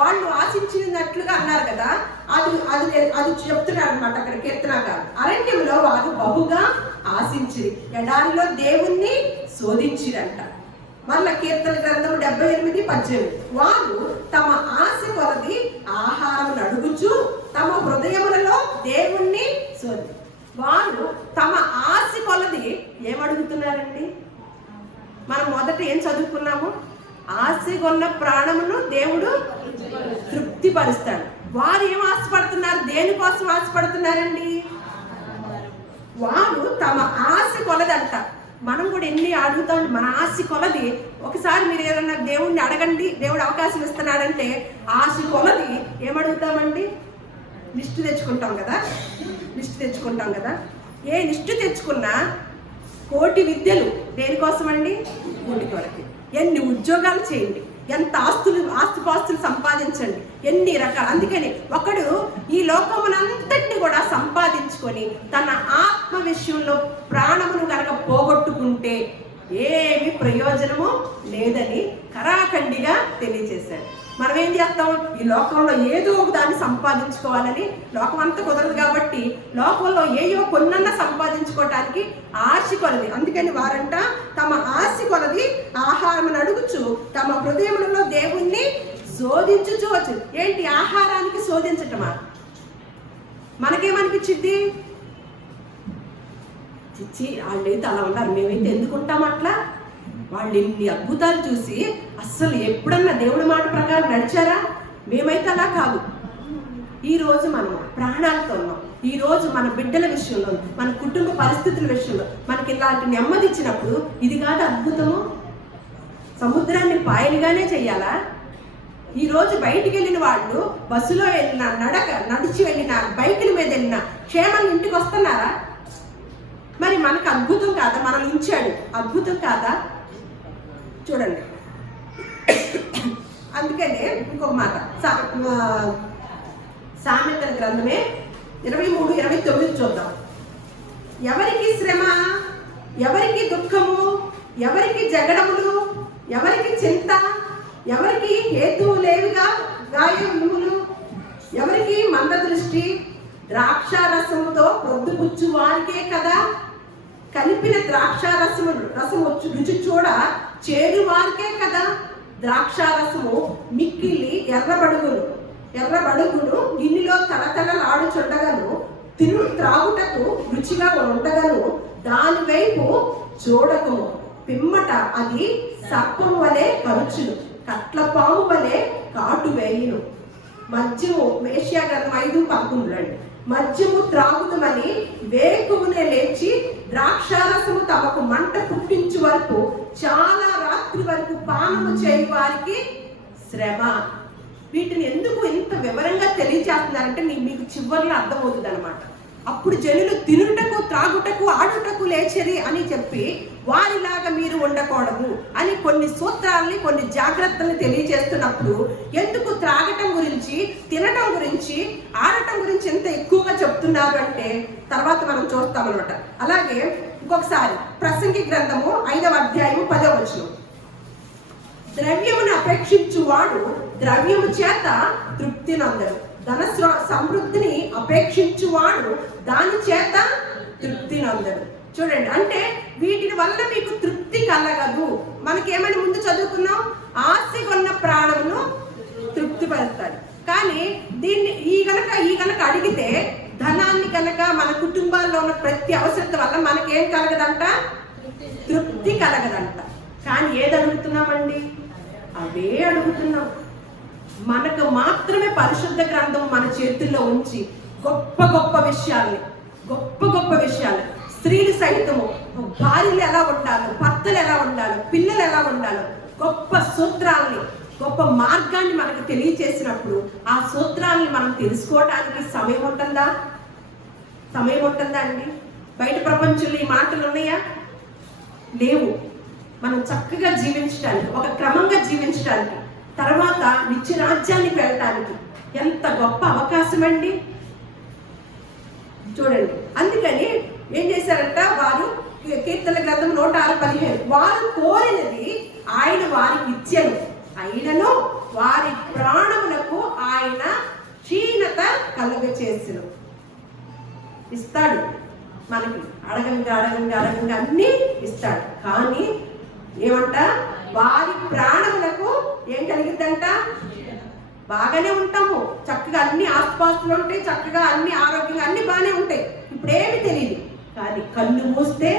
వాళ్ళు ఆశించినట్లుగా అన్నారు కదా, అది చెప్తున్నాడు అనమాట అక్కడ కీర్తనకారు. అరణ్యంలో వారు బహుగా ఆశించిరి, ఎడారిలో దేవుణ్ణి శోధించిరంట. మళ్ళా కీర్తన గ్రంథము 78:18, వారు తమ ఆశ కొలది ఆహారం అడుగుచు తమ హృదయములలో దేవుణ్ణి శోధి. వారు తమ ఆశ కొలది ఏమడుగుతున్నారండి? మనం మొదట ఏం చదువుకున్నాము? ఆశగొన్న ప్రాణమును దేవుడు తృప్తిపరుస్తాడు. వారు ఏం ఆశపడుతున్నారు? దేనికోసం ఆశపడుతున్నారండి? వారు తమ ఆశ కొలదంట. మనం కూడా ఎన్ని అడుగుతాం, మన ఆశ కొలది. ఒకసారి మీరు ఏదన్నా దేవుణ్ణి అడగండి, దేవుడు అవకాశం ఇస్తున్నాడంటే ఆశ కొలది ఏమడుగుతామండి? లిస్టు తెచ్చుకుంటాం కదా. ఏ లిస్టు తెచ్చుకున్నా కోటి విద్యలు దేనికోసం అండి? కూటి కొరకి. ఎన్ని ఉద్యోగాలు చేయండి, ఎంత ఆస్తుపాస్తులు సంపాదించండి, ఎన్ని రకాలు. అందుకని ఒకడు ఈ లోకమునంతటిని కూడా సంపాదించుకొని తన ఆత్మ విషయంలో ప్రాణమును కనుక పోగొట్టుకుంటే ఏమి ప్రయోజనము లేదని కరాఖండిగా తెలియజేశాడు. మనం ఏం చేస్తాం? ఈ లోకంలో ఏదో ఒక దాన్ని సంపాదించుకోవాలని, లోకం అంతా కుదరదు కాబట్టి లోకంలో ఏయో కొన్నన్నా సంపాదించుకోవటానికి ఆశ కొలది. అందుకని వారంట తమ ఆశ కొలది ఆహారం అడుగుచు తమ హృదయములలో దేవుణ్ణి శోధించుకోవచ్చు. ఏంటి ఆహారానికి శోధించటమా? మనకేమనిపించింది? చిచ్చి వాళ్ళైతే అలా ఉన్నారు, మేమైతే ఎందుకుంటాం అట్లా? వాళ్ళు ఎన్ని అద్భుతాలు చూసి అస్సలు ఎప్పుడన్నా దేవుడి మాట ప్రకారం నడిచారా? మేమైతే అలా కాదు. ఈరోజు మనం ప్రాణాలతో ఉన్నాం. ఈరోజు మన బిడ్డల విషయంలో, మన కుటుంబ పరిస్థితుల విషయంలో మనకి ఇలాంటి నెమ్మది ఇచ్చినప్పుడు ఇది కాదు అద్భుతము? సముద్రాన్ని పాయలుగానే చెయ్యాలా? ఈరోజు బయటికి వెళ్ళిన వాళ్ళు బస్సులో వెళ్ళినా, నడిచి వెళ్ళినా, బైకుల మీద వెళ్ళినా క్షేమంగా ఇంటికి వస్తున్నారా? మరి మనకు అద్భుతం కాదా? మనల్ని ఉంచాడు, అద్భుతం కాదా? చూడండి. అందుకనే ఇంకొక మాట, సామెతల గ్రంథమే 23:29 చూద్దాం. ఎవరికి శ్రమ, ఎవరికి దుఃఖము, ఎవరికి జగడములు, ఎవరికి చింత, ఎవరికి హేతువు లేవుగా గాయములు, ఎవరికి మంద దృష్టి, ద్రాక్షారసముతో ప్రొద్దుపుచ్చు వారికే కదా. కలిపిన ద్రాక్షారసము రుచి చూడ చేరు వారికే కదా. ద్రాక్షారసము మిక్కిలి ఎర్రబడుగును గిన్నెలో తలతలలాడుచుండగను, త్రాగుటకు రుచిగా ఉండగను, దాని వైపు చూడకము. పిమ్మట అది సర్పము వలె కరుచును, కట్లపాము వలె కాటు వేయును. మద్యము, ఏషియా గ్రంథం 5:11. మద్యము త్రాగుదమని వేకువనే లేచి ద్రాక్షారసము తమకు మంట పుట్టించు వరకు చాలా రాత్రి వరకు పానము చేయి వారికి శ్రమ. వీటిని ఎందుకు ఇంత వివరంగా తెలియజేస్తున్నారంటే మీకు చివరిలో అర్థమవుతుంది అనమాట. అప్పుడు జనులు తినుటకు త్రాగుటకు ఆడుటకు లేచరి అని చెప్పి వారిలాగా మీరు ఉండకూడదు అని కొన్ని సూత్రాలని కొన్ని జాగ్రత్తల్ని తెలియజేస్తున్నప్పుడు ఎందుకు త్రాగటం గురించి తినటం గురించి ఆడటం గురించి ఎంత ఎక్కువగా చెప్తున్నారు అంటే తర్వాత మనం చూస్తామన్నమాట. అలాగే ఇంకొకసారి ప్రసంగి గ్రంథము 5వ అధ్యాయము 10వ వచనం, ద్రవ్యమును అపేక్షించువాడు ద్రవ్యము చేత తృప్తి నందడు, ధన సమృద్ధిని అపేక్షించువాడు దాని చేత తృప్తి నందడు. చూడండి, అంటే వీటి వల్ల మీకు తృప్తి కలగదు. మనకేమని ముందు చదువుకున్నాం, ఆశగొన్న ప్రాణమును తృప్తి పరుస్తాడు. కానీ దీన్ని ఈ గనక అడిగితే ధనాన్ని కనుక మన కుటుంబాల్లో ఉన్న ప్రతి అవసరత వల్ల మనకేం కలగదంట, తృప్తి కలగదంట. కానీ ఏది అడుగుతున్నామండి? అవే అడుగుతున్నాం. మనకు మాత్రమే పరిశుద్ధ గ్రంథం మన చేతుల్లో ఉంచి గొప్ప గొప్ప విషయాలు స్త్రీలు సైతము భార్యలు ఎలా ఉండాలో, భర్తలు ఎలా ఉండాలో, పిల్లలు ఎలా ఉండాలో గొప్ప సూత్రాల్ని, గొప్ప మార్గాన్ని మనకు తెలియచేసినప్పుడు ఆ సూత్రాల్ని మనం తెలుసుకోవడానికి సమయం ఉంటుందా అండి? బయట ప్రపంచంలో ఈ మాటలు ఉన్నాయా? లేవు. మనం చక్కగా జీవించడానికి, ఒక క్రమంగా జీవించడానికి, తర్వాత నిత్య రాజ్యానికి వెళ్ళటానికి ఎంత గొప్ప అవకాశం అండి. చూడండి, అందుకని ఏం చేశారంట వారు, కీర్తన గ్రంథం 106:15, వారు కోరినది ఆయన వారికి ఇచ్చెను, అయినను వారి ప్రాణములకు ఆయన క్షీణత కలుగచేసెను. ఇస్తాడు మనకి, అడగంగా అన్నీ ఇస్తాడు. కానీ ఏమంట, వారి ప్రాణములకు ఏం కలిగిద్దంట? బాగానే ఉంటాము, చక్కగా అన్ని ఆస్తిపాస్తులు ఉంటాయి, చక్కగా అన్ని ఆరోగ్యంగా అన్ని బాగానే ఉంటాయి, ఇప్పుడేమి తెలియదు. కానీ కళ్ళు మూస్తే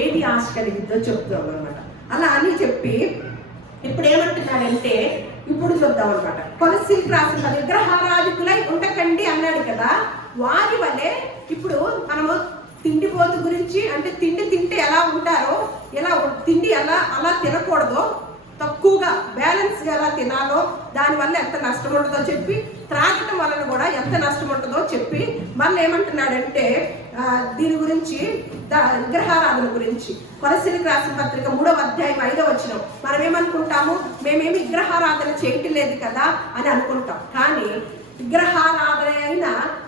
ఏది ఆశ కలిగిద్దో చెప్తాం అనమాట. అలా అని చెప్పి ఇప్పుడు ఏమంటున్నాడంటే, ఇప్పుడు చూద్దాం అనమాట. కొలస్సీలకు రాసిన విగ్రహారాధికులై ఉండకండి అన్నాడు కదా, వారి వలె ఇప్పుడు మనము తిండిపోతు గురించి, అంటే తిండి తింటే ఎలా ఉంటారో, తిండి అలా తినకూడదో, తక్కువగా బ్యాలెన్స్గా ఎలా తినాలో, దానివల్ల ఎంత నష్టం ఉంటుందో చెప్పి, త్రాగటం వలన కూడా ఎంత నష్టం ఉంటుందో చెప్పి, మళ్ళీ ఏమంటున్నాడంటే దీని గురించి, విగ్రహారాధన గురించి కొలస్సీలకు రాసిన పత్రిక 3వ అధ్యాయం 5వ వచనం, మనం ఏమనుకుంటాము, మేమేమి విగ్రహారాధన చేయట్లేదు కదా అని అనుకుంటాం. కానీ విగ్రహారాధన అయిన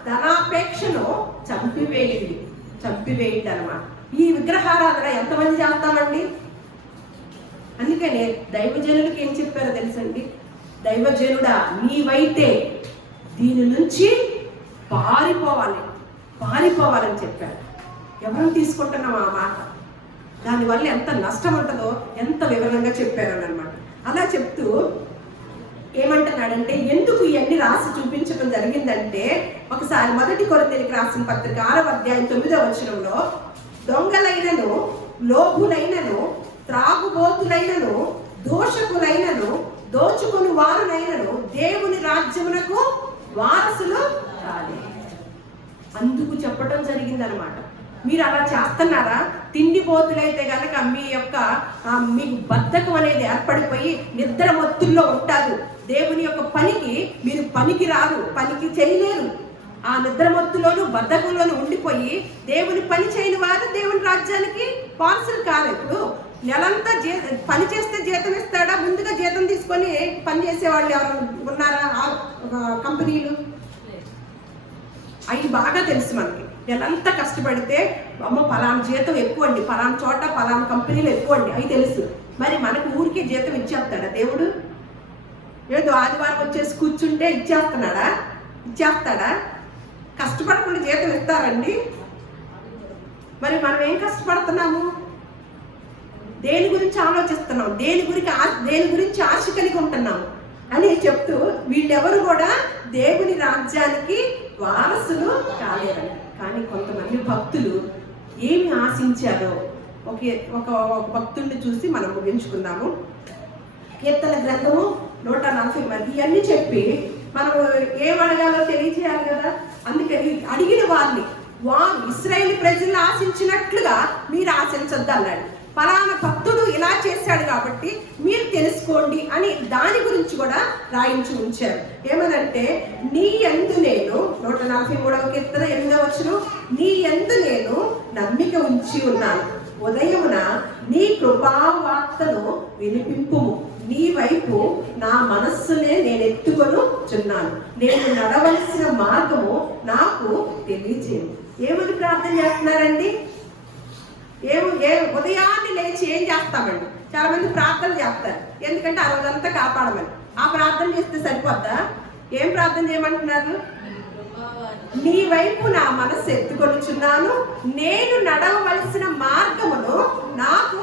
ధనాపేక్షను చంపివేయండి అన్నమాట. ఈ విగ్రహారాధన ఎంతమంది చేస్తామండి? అందుకనే దైవజనులకి ఏం చెప్పారో తెలుసండి, దైవజనుడా నీవైతే దీని నుంచి పారిపోవాలని చెప్పారు. ఎవరు తీసుకుంటున్నాం ఆ మాట? దానివల్ల ఎంత నష్టం ఉంటుందో ఎంత వివరంగా చెప్పారు అన్నమాట. అలా చెప్తూ ఏమంటున్నాడంటే, ఎందుకు ఇవన్నీ రాసి చూపించడం జరిగిందంటే, ఒకసారి 1 కొరింథీయులకు రాసిన పత్రిక 6వ అధ్యాయం 9వ వచనంలో, దొంగలైనను, లోభులైనను, త్రాగుబోతులైనను, దోషకులైనను, దోచుకుని వారులైనను దేవుని రాజ్యమునకు వారసులు కాలే. అందుకు చెప్పడం జరిగిందనమాట. మీరు అలా చేస్తున్నారా? తిండిపోతులైతే కనుక మీకు బద్ధకం అనేది ఏర్పడిపోయి నిద్ర మత్తుల్లో ఉంటారు. దేవుని యొక్క పనికి మీరు పనికి రారు, పనికి చేయలేరు. ఆ నిద్ర మత్తులోను బద్ధకంలోను ఉండిపోయి దేవుని పని చేయని వారు దేవుని రాజ్యానికి వారసులు కాదు. ఇప్పుడు నెలంతా పని చేస్తే జీతం ఇస్తాడా? ముందుగా జీతం తీసుకొని పని చేసేవాళ్ళు ఎవరు ఉన్నారా? కంపెనీలు అవి బాగా తెలుసు మనకి. నెలంతా కష్టపడితే అమ్మ పలానా జీతం ఎక్కువ అండి, పలానా చోట పలానా కంపెనీలు ఎక్కువ అండి, అవి తెలుసు. మరి మనకు ఊరికే జీతం ఇచ్చేస్తాడా దేవుడు? ఏదో ఆదివారం వచ్చేసి కూర్చుంటే ఇచ్చేస్తాడా? కష్టపడకుండా జీతం ఇస్తారండి? మరి మనం ఏం కష్టపడుతున్నాము? దేని గురించి ఆలోచిస్తున్నాం, దేని గురించి ఆశ కలిగి ఉంటున్నాము అని చెప్తూ, వీళ్ళెవరు కూడా దేవుని రాజ్యానికి వారసులు కాలేరండి. కానీ కొంతమంది భక్తులు ఏమి ఆశించారో ఒక భక్తుడిని చూసి మనం ముగించుకుందాము. కీర్తన గ్రంథము 140 ఇవన్నీ చెప్పి మనం ఏం అడగాలో తెలియచేయాలి కదా. అందుకని అడిగిన వారు ఇశ్రాయేలు ప్రజలను ఆశించినట్లుగా మీరు ఆశించొద్దు అన్నాడు. ఫలానా భక్తుడు ఇలా చేశాడు కాబట్టి మీరు తెలుసుకోండి అని దాని గురించి కూడా రాయించి ఉంచారు. ఏమనంటే, నీ యందు నేను 143వ కీర్తన 8వ వచనం, నీ యందు నేను నమ్మిక ఉంచి ఉన్నాను, ఉదయమున నీ కృపావార్తను వినిపింపుము, నీ వైపు నా మనస్సునే నేను ఎత్తుకొనుచున్నాను, నేను నడవలసిన మార్గము నాకు తెలియజేయు. ఏమని ప్రార్థన చేస్తున్నారండి? ఉదయాన్నే లేచి ఏం చేస్తామండి? చాలా మంది ప్రార్థన చేస్తారు, ఎందుకంటే ఆ రోజంతా కాపాడమని. ఆ ప్రార్థన చేస్తే సరిపోద్దా? ఏం ప్రార్థన చేయమంటున్నారు? నీ వైపు నా మనస్సు ఎత్తుకొనిచున్నాను, నేను నడవవలసిన మార్గమును నాకు.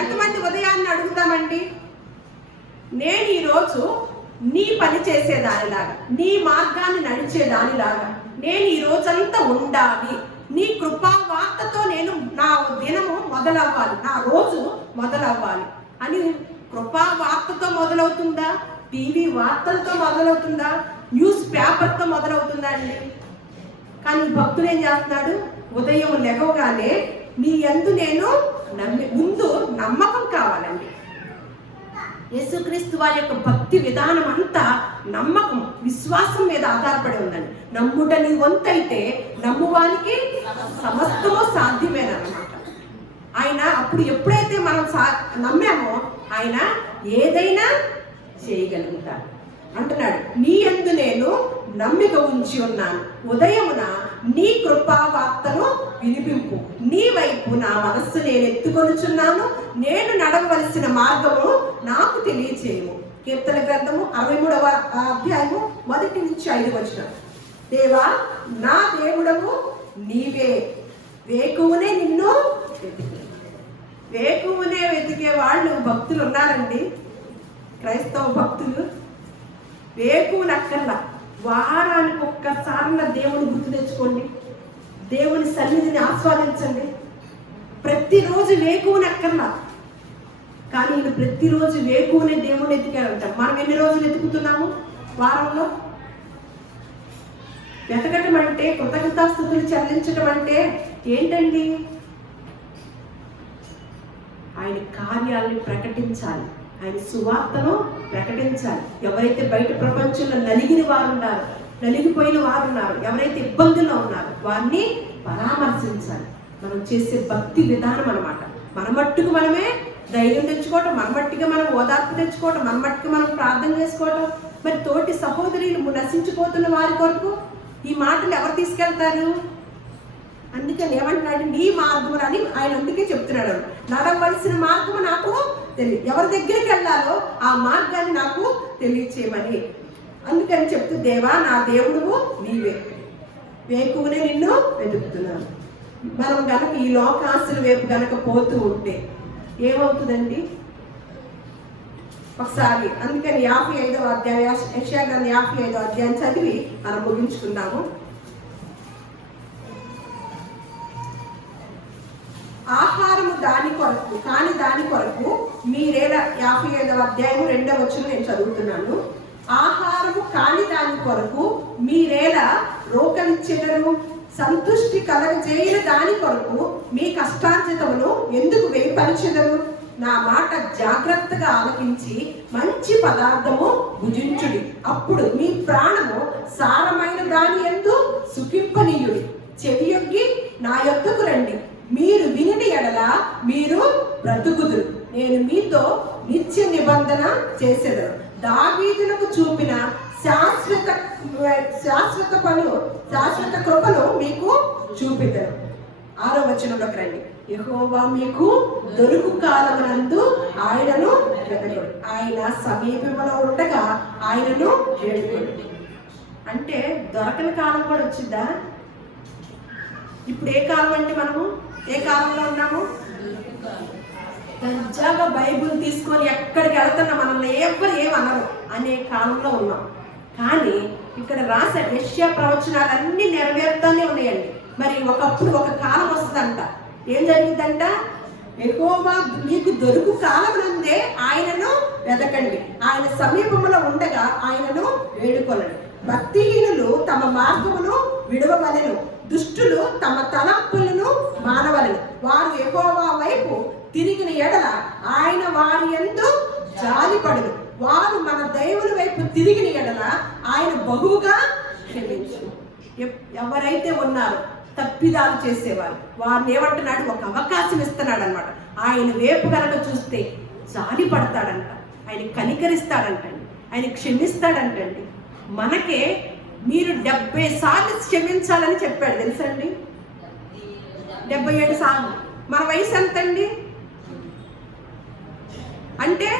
ఎంతమంది ఉదయాన్ని అడుగుతామండి? నేను ఈరోజు నీ పని చేసేదానిలాగా, నీ మార్గాన్ని నడిచేదానిలాగా నేను ఈ రోజంతా ఉండాలి, నీ కృపా వార్తతో నేను నా దినము మొదలవ్వాలి, నా రోజు మొదలవ్వాలి అని. కృపా వార్తతో మొదలవుతుందా? టీవీ వార్తలతో మొదలవుతుందా? న్యూస్ పేపర్తో మొదలవుతుందా అండి? కానీ భక్తుడు ఏం చేస్తున్నాడు? ఉదయం లెగవగానే నీ యందు నేను ముందు నమ్మకం కావాలండి. యేసుక్రీస్తు వారి యొక్క భక్తి విధానం అంతా నమ్మకం, విశ్వాసం మీద ఆధారపడి ఉందండి. నమ్ముట నీ వంతైతే నమ్మువానికి సమస్తము సాధ్యమేనన్నమాట. ఆయన అప్పుడు ఎప్పుడైతే మనం నమ్మామో ఆయన ఏదైనా చేయగలుగుతాడు అంటున్నాడు. నీ యందు నేను నమ్మిక ఉంచి ఉన్నాను, ఉదయమున నీ కృపా వార్తను వినిపింపు, నీ వైపు నా మనస్సు నేను ఎత్తుకొనుచున్నాను, నేను నడవవలసిన మార్గము నాకు తెలియచేయము. కీర్తన గ్రంథము 63వ అధ్యాయము 1 నుంచి 5 వచనం. దేవా నా దేవుడము నీవే, వేకువనే నిన్ను వేకువనే వెతికే వాళ్ళు భక్తులు ఉన్నారండి. క్రైస్తవ భక్తులు వేకువనక్కర్లా, వారానికి ఒక్కసారన్న దేవుని గుర్తు తెచ్చుకోండి, దేవుని సన్నిధిని ఆస్వాదించండి. ప్రతిరోజు వేకువనక్కర్లా, కానీ ఈయన ప్రతిరోజు వేకువనే దేవుని ఎతికారంటారు. మనం ఎన్ని రోజులు ఎతుకుతున్నాము వారంలో? వెతకటం అంటే, కృతజ్ఞతాస్తుతులు చెల్లించటం అంటే ఏంటండి? ఆయన కార్యాలను ప్రకటించాలి, ఆయన సువార్తను ప్రకటించాలి. ఎవరైతే బయట ప్రపంచంలో నలిగిన వారు ఉన్నారు, నలిగిపోయిన వారు ఉన్నారు, ఎవరైతే ఇబ్బందుల్లో ఉన్నారో వారిని పరామర్శించాలి. మనం చేసే భక్తి విధానం అన్నమాట. మన మట్టుకు మనమే ధైర్యం తెచ్చుకోవటం, మన మట్టిగా మనం ఓదార్పు తెచ్చుకోవటం, మన మట్టుకు మనం ప్రార్థన చేసుకోవటం. మరి తోటి సహోదరులు నశించిపోతున్న వారి కొరకు ఈ మాటలు ఎవరు తీసుకెళ్తారు? అందుకని ఏమంటున్నాడు? నీ మార్గము అని ఆయన అందుకే చెప్తున్నాడు, నడవలసిన మార్గము నాకు తెలియదు, ఎవరి దగ్గరికి వెళ్ళాలో ఆ మార్గాన్ని నాకు తెలియచేయమని. అందుకని చెప్తూ, దేవా నా దేవుడు నీవే, వేకువనే నిన్ను వెతుకుతున్నాను. మనం కనుక ఈ లోకాసుల వైపు కనుక పోతూ ఉంటే ఏమవుతుందండి? ఒకసారి అందుకని 55వ అధ్యాయం, యెషయా గ్రంథం 55వ అధ్యాయం చదివి మనం ముగించుకుందాము. ఆహారము దాని కొరకు కాని దాని కొరకు మీరేలా, 55వ అధ్యాయం 2వ వచనం నేను చదువుతున్నాను. ఆహారము కాని దాని కొరకు మీరేలా రోకలిచ్చెదరు, సంతృష్టి కలగజేయని దాని కొరకు మీ కష్టార్జితమును ఎందుకు వేయపరిచెదరు? నా మాట జాగ్రత్తగా ఆలకించి మంచి పదార్థము భుజించుడి, అప్పుడు మీ ప్రాణము సారమైన దాని యందు సుఖింపనీయుడి. చెవియొగ్గి నా యొద్దకు రండి, మీరు విని ఎడల మీరు బ్రతుకుదురు, నేను మీతో నిత్య నిబంధన చేసేదను, దావీదునకు చూపిన శాశ్వత కృపను మీకు చూపిదను. 6వ వచనంలోకి రండి. యెహోవా మీకు దొరుకు కాలమునందు ఆయనను వెతకుడి, ఆయన సమీపంలో ఉండగా ఆయనను వేడుకోండి. అంటే దొరకని కాలం కూడా వచ్చిందా? ఇప్పుడు ఏ కాలం అంటే మనము ఏ కాలంలో ఉన్నాము? దర్జాగా బైబుల్ తీసుకొని ఎక్కడికి వెళ్తున్నా మనల్ని ఎవరు ఏమనరు అనే కాలంలో ఉన్నాం. కానీ ఇక్కడ రాసే యెషయా ప్రవచనాలన్నీ నెరవేరుతూనే ఉన్నాయండి. మరి ఒకప్పుడు ఒక కాలం వస్తుందంట. ఏం జరిగిందంట? యెహోవా మీకు దొరుకు కాలమునందే ఆయనను వెతకండి, ఆయన సమీపంలో ఉండగా ఆయనను వేడుకొనండి. భక్తిహీనులు తమ మార్గమును విడవవలెను, దుష్టులు తమ తలంపులను మానవలెను. వారు యెహోవా వైపు తిరిగిన ఎడల ఆయన వారి యందు జాలిపడును. వారు మన దేవుని వైపు తిరిగిన ఎడల ఆయన బహుగా క్షమించు. ఎవరైతే ఉన్నారో తప్పిదాలు చేసేవారు వారిని ఏమంటున్నాడు, ఒక అవకాశం ఇస్తున్నాడు అనమాట. ఆయన వైపు కనుక చూస్తే జాలి పడతాడంట, ఆయన కనికరిస్తాడంటండి, ఆయన క్షమిస్తాడంటండి. మనకే మీరు 70 సార్లు క్షమించాలని చెప్పాడు తెలుసండి. 77 సార్లు. మన వయసు ఎంతండి? అంటే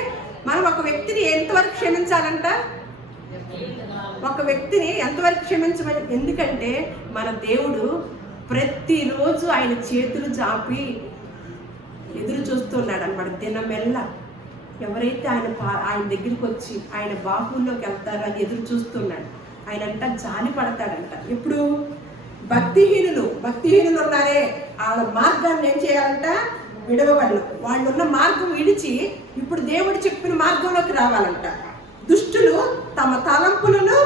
మనం ఒక వ్యక్తిని ఎంతవరకు క్షమించాలంట? ఒక వ్యక్తిని ఎంతవరకు క్షమించమని. ఎందుకంటే మన దేవుడు ప్రతిరోజు ఆయన చేతులు చాపి ఎదురు చూస్తున్నాడు అనమాట. దినమెల్ల ఎవరైతే ఆయన దగ్గరికి వచ్చి ఆయన బాహుల్లోకి వెళ్తారో అది ఎదురు చూస్తున్నాడు. ఆయన అంట జాలి పడతాడంట. ఇప్పుడు భక్తిహీనులు ఉన్నారే, వాళ్ళ మార్గాన్ని ఏం చేయాలంట? విడవగలరు. వాళ్ళు ఉన్న మార్గం విడిచి ఇప్పుడు దేవుడు చెప్పిన మార్గంలోకి రావాలంట. దుష్టులు తమ తలంపులను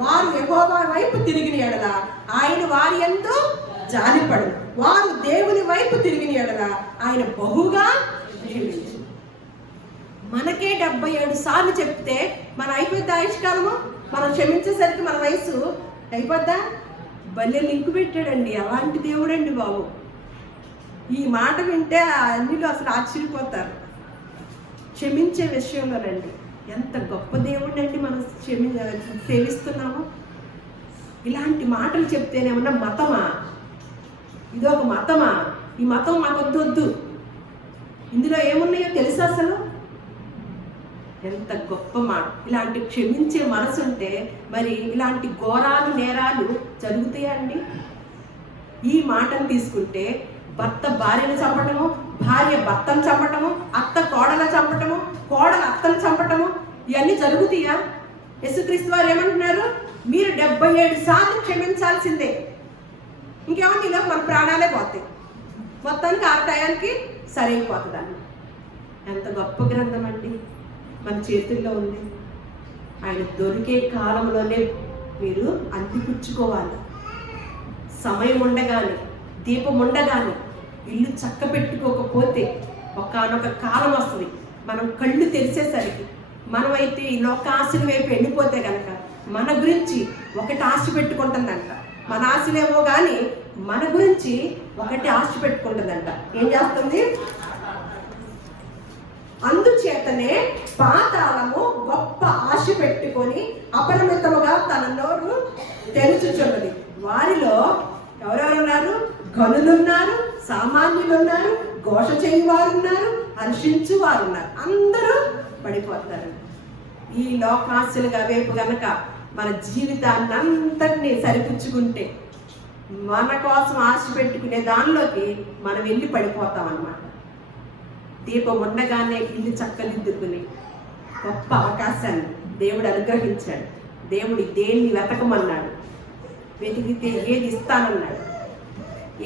వారు యెహోవా వైపు తిరిగిన ఎడల ఆయన వారి యందు జాలిపడు. వారు దేవుని వైపు తిరిగిన ఎడల ఆయన బహుగా క్షమించు. మనకే 77 సార్లు చెప్తే మన అయిపోద్ది ఆయుష్కాలము. మనం క్షమించేసరికి మన వయసు అయిపోద్దా? భలే లింకు పెట్టాడండి. అలాంటి దేవుడండి బాబు. ఈ మాట వింటే అన్నిలో అసలు ఆశ్చర్యపోతారు. క్షమించే విషయంలోనండి ఎంత గొప్ప దేవుడిని అండి మనం సేవిస్తున్నాము. ఇలాంటి మాటలు చెప్తేనేమన్నా మతమా? ఇదొక మతమా? ఈ మతం మాకు వద్దు. ఇందులో ఏమున్నాయో తెలుసా అసలు? ఎంత గొప్ప మాట. ఇలాంటి క్షమించే మనసు ఉంటే మరి ఇలాంటి ఘోరాలు నేరాలు జరుగుతాయా అండి? ఈ మాటను తీసుకుంటే భర్త భార్యను చంపటము, భార్య భర్తను చంపటము, అత్త కోడలు చంపటము, కోడలు అత్తను చంపటము, ఇవన్నీ జరుగుతాయా? యేసుక్రీస్తు వారు ఏమంటున్నారు? మీరు 77 సార్లు క్షమించాల్సిందే. ఇంకేమో ఇలా మన ప్రాణాలే పోతాయి. మొత్తానికి ఆ టయానికి సరైపోతుందండి. ఎంత గొప్ప గ్రంథం అండి మన చేతుల్లో ఉంది. ఆయన దొరికే కాలంలోనే మీరు అంతిపుచ్చుకోవాలి. సమయం ఉండగానే, దీపం ఉండగానే ఇల్లు చక్క పెట్టుకోకపోతే ఒకానొక కాలం వస్తుంది. మనం కళ్ళు తెరిచేసరికి మనమైతే ఈ లోకాశల వైపు వెళ్ళిపోతే కనుక మన గురించి ఒకటి ఆశ పెట్టుకుంటుందంట. మన ఆశలేమో కానీ మన గురించి ఒకటి ఆశ పెట్టుకుంటుందంట. ఏం చేస్తుంది? అందుచేతనే పాతాళము గొప్ప ఆశ పెట్టుకొని అపరిమితముగా తన నోరు తెరుచుచున్నది. వారిలో ఎవరెవరు ఉన్నారు? గనులున్నారు, సామాన్యులున్నారు, ఘోష చేయువారు ఉన్నారు, హర్షించు వారు ఉన్నారు. అందరూ పడిపోతారు. ఈ లోకాశలుగా వైపు గనక మన జీవితాన్ని అంతటినీ సరిపుచ్చుకుంటే మన కోసం ఆశ పెట్టుకునే దానిలోకి మనం వెళ్ళి పడిపోతాం అన్నమాట. దీపం ఉండగానే ఇల్లు చక్కదిద్దుకుని గొప్ప అవకాశాన్ని దేవుడు అనుగ్రహించాడు. దేవుడు దేన్ని వెతకమన్నాడు, వెతికితే ఏది ఇస్తానన్నాడు,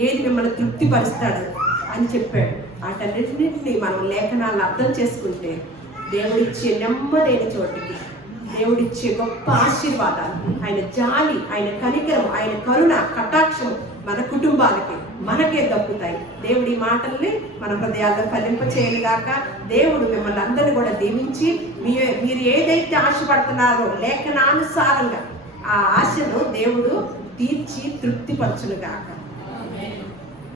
ఏది మిమ్మల్ని తృప్తిపరుస్తాడు అని చెప్పాడు. వాటన్నిటిని మనం లేఖనాలను అర్థం చేసుకుంటే దేవుడిచ్చే నెమ్మదైన చోటికి, దేవుడిచ్చే గొప్ప ఆశీర్వాదాలు, ఆయన జాలి, ఆయన కనికరం, ఆయన కరుణ, కటాక్షం మన కుటుంబాలకి మనకే దక్కుతాయి. దేవుడి మాటల్ని మన హృదయాల్లో ఫలింపచేయనుగాక. దేవుడు మిమ్మల్ని అందరినీ కూడా దీవించి మీరు ఏదైతే ఆశపడుతున్నారో లేఖనానుసారంగా ఆ ఆశను దేవుడు తీర్చి తృప్తిపరచునుగాక.